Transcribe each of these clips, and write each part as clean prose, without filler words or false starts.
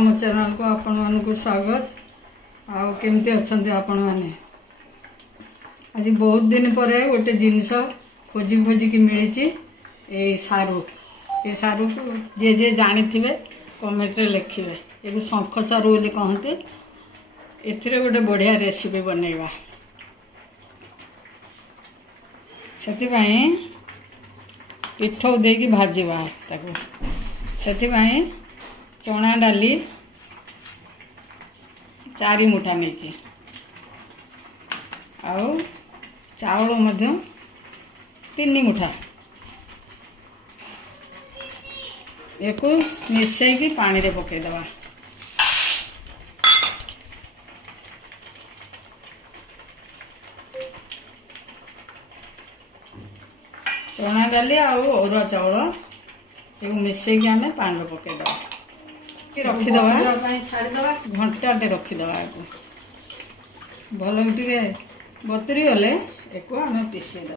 आम चैनल को आपण मानक स्वागत। आउ केमती अच्छा आपण मैंने आज बहुत दिन पर गोटे जिनस खोजी खोजिकी मिली सारू। ये सारू को जे जे जानी थे कमेंट रे लिखिए। ये शंख सारू बोली कहते। एथिरे गोटे बढ़िया रेसिपी बनैबा से पिठौ देकी भाजवा ताको से चना डाली 4 मुठा नहीं आउ चाउल मध्य 3 मुठा एक मिसैकी पानी रे पकईदवा। चना डाली आरुआ चाउल एक मिसैकी आम पानी पकईदवा रखीदवा छाड़ीदवा घंटाटे रखीदवा। भल टे बतुरी गले एक आम पीसीद।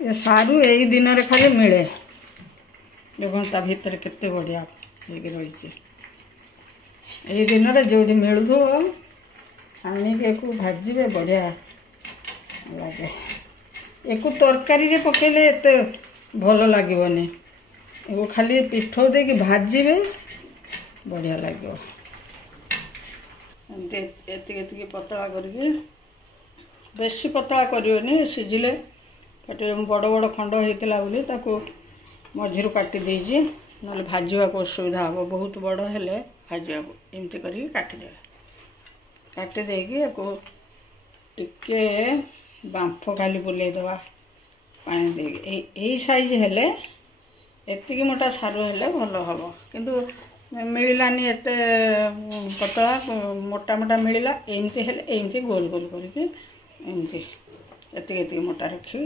ये सारू यही दिन रे खाली मिले ता भीतर केते बढ़िया रही। यही दिन रे जो मिलू आनिक एक भाजबे बढ़िया लगे। एक तरकारी रे पकेले एते भल लगनी। एगो खाली पिठौ दे कि भाजबे बढ़िया लगे। एति पतला करके बेसी पतला करनी सिझिले पाटे बड़ बड़ खंड होता बोली ताको मझिरु काटी देजी ना भाजवा को असुविधा हम। बहुत बड़ हेले भाजवा एमती करके काटिदे। काटी देकी टिके बांफ खाली बुलेदवा पानी दे। यही साइज हेले एतिकी मोटा सारू हेले भल हम किंतु मिलानी एते पतला मोटा मोटा मिलला। एमती हेले एमती गोल गोल करके एमती एतिकी मोटा रखी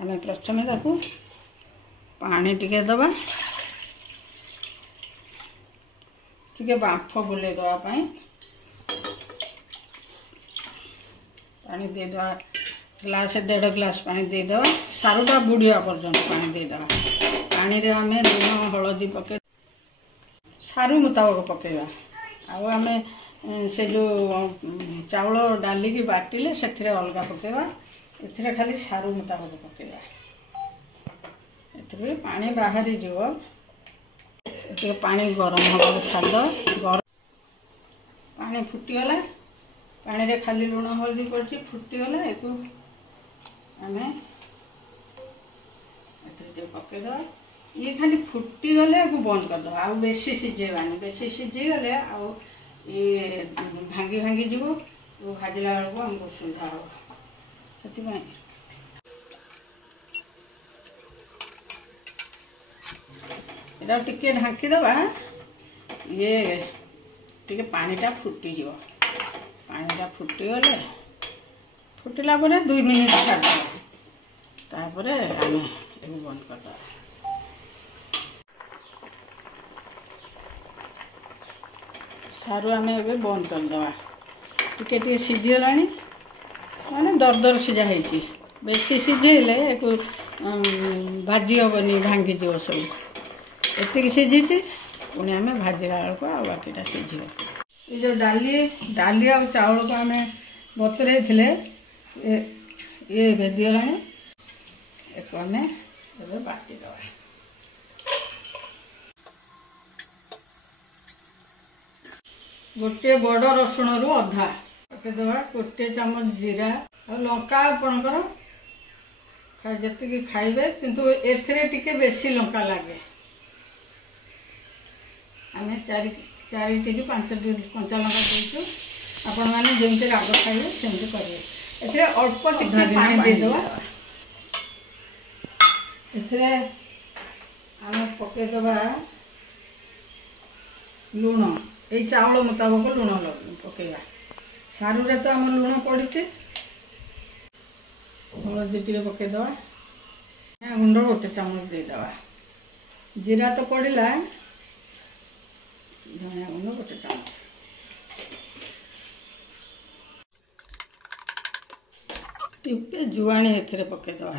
आम प्रथम ताकू पानी टिके दबा टिके बांफ बुले दवा पानी देदवा। ग्लास 1.5 ग्लास पानी देदवा। सारूटा बुड़िया पर्यंत पानी देदवा। पानी रे आमे लुण हलदी पके सारू मुताबक पकेवा। आम से जो चाउल डाली की बाटिले से अलगा पकेवा। एथिरे खाली सारू मुताबक पकेवा। एथिरे पानी बाहरी जीव पानी गरम हवा छाड़ गरम पानी फुटीगला। पानी रे खाली लुण हलदी कर फुटीगला एक आम पकईदवा। ये खाली फुटीगले बंद करदे। आ बेसी सिझेबानी। बेसी सिझीगले ये भांगी भांगी जीव भाजला बेलू आमको असुविधा हम। से टिके ढांकीदवा। ये टिके पानीटा फुटीज। पानीटा फुटीगले फुटिला 2 मिनिट छाड़देवा। आम बंद करदे। सारू आम ए बंद करदे। टिके सिझीगला माने दरदर सिझा है। बेसी सिझेले एक भाजी हेनी भांगी जीव सब। एतिक सिझी पुणी आम भाजला बेलू आ बाकीटा सिझ। ये जो डाली आ चाउल को आम बतुरे थे ये भेदीगला। एक आम बाटीदवा। गोटे बड़ रसुण रु अधा पकईदवा। गोटे चामच जीरा और लंका आपणकर जी खाइबे किंतु एथिरे टिके बेसी लंका लगे। आम 4 टी 5 टी कंचा लंका देचु। आपण मैंने जमी राग खाइबे सेमती करेंगे। एथिरे अल्प टिके पानी देदवा। एथिरे आम पकईदवा लुण। ये चाउल मुताबक लुण पकईवा। सारू रे तो आम लुण पड़े। हलदी टे पकईदवा। गुंड गोटे चामच देदवा। जीरा तो पड़ा। धनिया गुंड गोटे चामच। टिपे जुआणी एथिरे पकईदवा।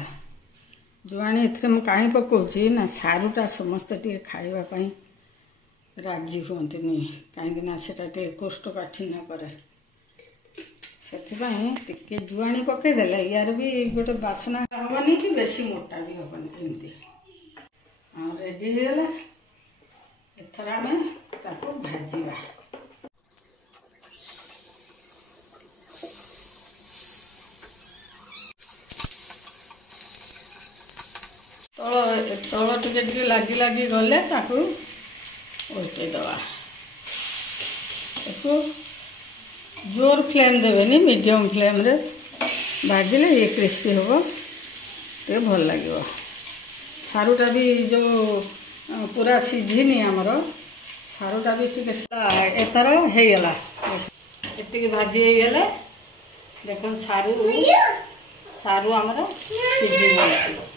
जुआणी एथिरे मु काई पकाउछि ना सारूटा समस्त टिके खाइबा पई राजी हुअन्तिनि कहीं से कोष्ठकाठिन्य करे से जुआणी पकईदे यार भी गोटे बासना हेनी कि बेसी मोटा भी हेनी एमती रेडी होगला एथर आम भाजा तल टे लगी लगी गले उल्टेदवा जोर फ्लेम देवेनि मीडियम फ्लेम रे भाजिले ये क्रिस्पी हम तो भल लगे सारूटा भी जो पूरा सीझीनी आमर सारूटा भी एथर होगला ये भाजी होगले देख सारू सारू आमर सीझी गला।